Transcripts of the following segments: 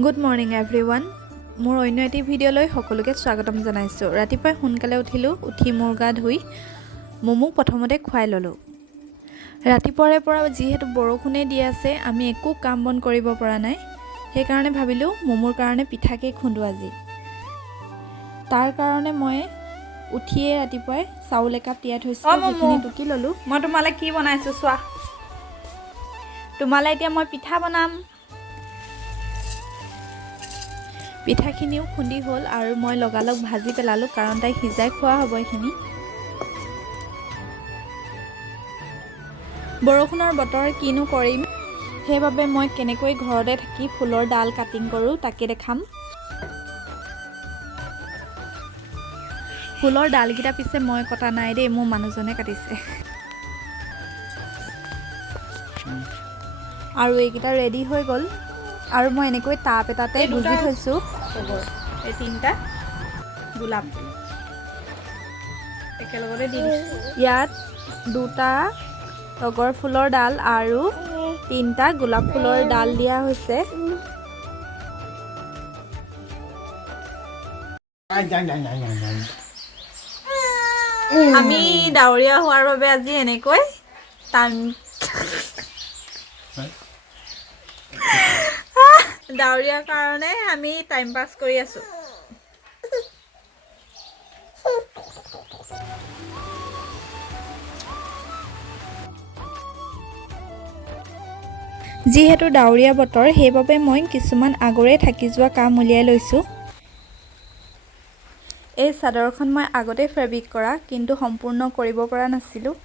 Good morning everyone. মোৰ অন্য এটি ভিডিঅ'লৈ সকলোকে স্বাগতম জনাইছো। ৰাতিপুৱা সোনকালে উঠি মোৰ গা ধুই মমুক প্ৰথমতে খুৱাই ললো। ৰাতিপুৱাৰে পৰা যিহেতু বৰষুণে দি আছে আমি একো কাম বন কৰিব পৰা নাই। সেই কাৰণে ভাবিলো মমুৰ কাৰণে পিঠাকে খুন্দো আজি। তাৰ কাৰণে মই উঠিয়ে ৰাতিপুৱাই চাউল একাপ তিয়াই থৈছো। সেইখিনি টুকি ললো। মই তোমালে কি বনাইছো চোৱা। তোমালে এতিয়া মই পিঠা বনাম। পিঠাখিনিও খুন্দি হ'ল আৰু মই লগালগ ভাজি পেলালো কাৰণ তাই সিজাই খোৱা হ'ব এখিনি। বৰষুণৰ বতৰ কিনো কৰিম সেইবাবে মই কেনেকৈ ঘৰতে থাকি ফুলৰ ডাল কাটিং কৰোঁ তাকে দেখাম। ফুলৰ ডালকেইটা পিছে মই কটা নাই দেই, মোৰ মানুহজনে কাটিছে। আৰু এইকেইটা ৰেডি হৈ গ'ল আৰু মই এনেকৈ টাপ এটাতে গুজি থৈছোঁ। এই তিনিটা গোলাপ একেলগতে দি দিছোঁ। ইয়াত দুটা তগৰ ফুলৰ ডাল আৰু তিনিটা গোলাপ ফুলৰ ডাল দিয়া হৈছে। আমি ডাৱৰীয়া হোৱাৰ বাবে আজি এনেকৈ ডাৱৰীয়া কাৰণে আমি টাইম পাছ কৰি আছো। যিহেতু ডাৱৰীয়া বতৰ সেইবাবে মই কিছুমান আগৰে থাকি যোৱা কাম উলিয়াই লৈছোঁ। এই চাদৰখন মই আগতে ফেব্ৰিক কৰা কিন্তু সম্পূৰ্ণ কৰিব পৰা নাছিলোঁ।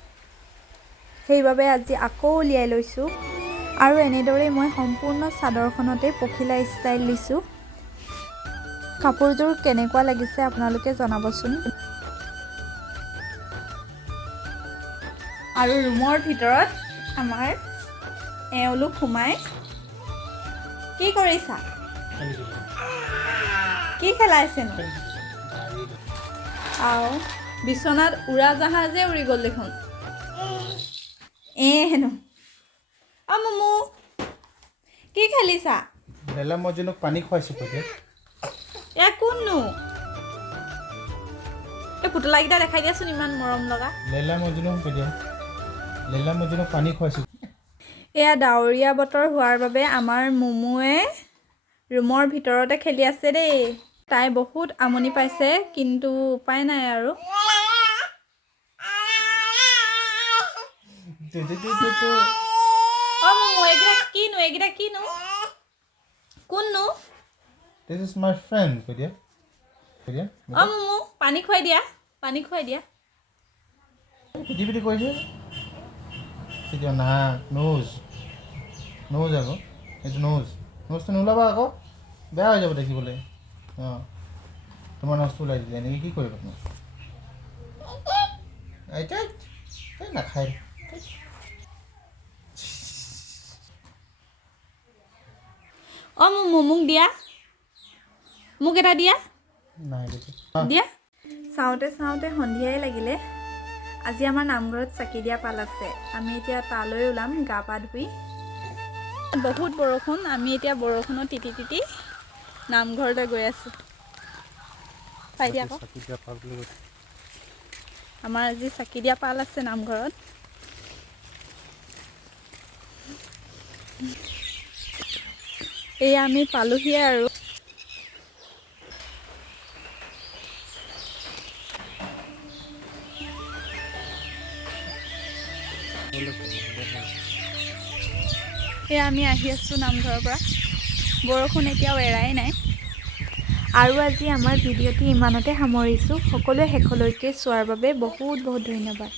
সেইবাবে আজি আকৌ উলিয়াই লৈছোঁ আৰু এনেদৰে মই সম্পূৰ্ণ চাদৰখনতে পখিলা ষ্টাইল দিছোঁ। কাপোৰযোৰ কেনেকুৱা লাগিছে আপোনালোকে জনাবচোন। আৰু ৰুমৰ ভিতৰত আমাৰ এওঁলোক সোমাই কি কৰিছা? কি খেলাইছেনো? আৰু বিচনাত উৰাজাহাজে উৰি গ'ল দেখোন। হেনো মমু কি খেলিছা? লেলা মজনুক পানী খুৱাইছো পতে। এ কোননো? এই পুতলাকেইটা দেখাই দিয়াচোন, ইমান মৰম লগা। লেলা মজনুক পদিয়া। লেলা মজনুক পানী খুৱাইছো। এয়া ডাৱৰীয়া বতৰ হোৱাৰ বাবে আমাৰ মমুৱে ৰুমৰ ভিতৰতে খেলি আছে দেই। তাই বহুত আমনি পাইছে কিন্তু উপায় নাই আৰু। এইকেইটা কিনো? কোননো? This is my friend, পদিয়া। পদিয়া। মমু পানী খুৱাই দিয়া। পানী খুৱাই দিয়া। পিটি কৈছে। পদিয়া না নোজ। নোজ আকৌ। এইটো নোজ। নোজটো নোলাবা আকৌ। বেয়া হৈ যাব দেখিবলৈ। তোমাৰ নজটো ওলাই দিলে এনেকৈ কি কৰিবা তুমি? এই নাখায়। মমু মোক দিয়া। মোক এটা দিয়া। নাই দিয়া। চাওঁতে সন্ধিয়াই লাগিলে। আজি আমাৰ নামঘৰত চাকি দিয়া পাল আছে। আমি এতিয়া তালৈ ওলাম গা পা ধুই। বহুত বৰষুণ, আমি এতিয়া বৰষুণত তিতি নামঘৰলৈ গৈ আছোঁ। পাই দিয়া আকৌ। আমাৰ আজি চাকি দিয়া পাল আছে নামঘৰত। এয়া আমি পালোহিয়ে আৰু। এয়া আমি আহি আছোঁ নামঘৰৰ পৰা। বৰষুণ এতিয়াও এৰাই নাই। আৰু আজি আমাৰ ভিডিঅ'টি ইমানতে সামৰিছোঁ। সকলোৱে শেষলৈকে চোৱাৰ বাবে বহুত ধন্যবাদ।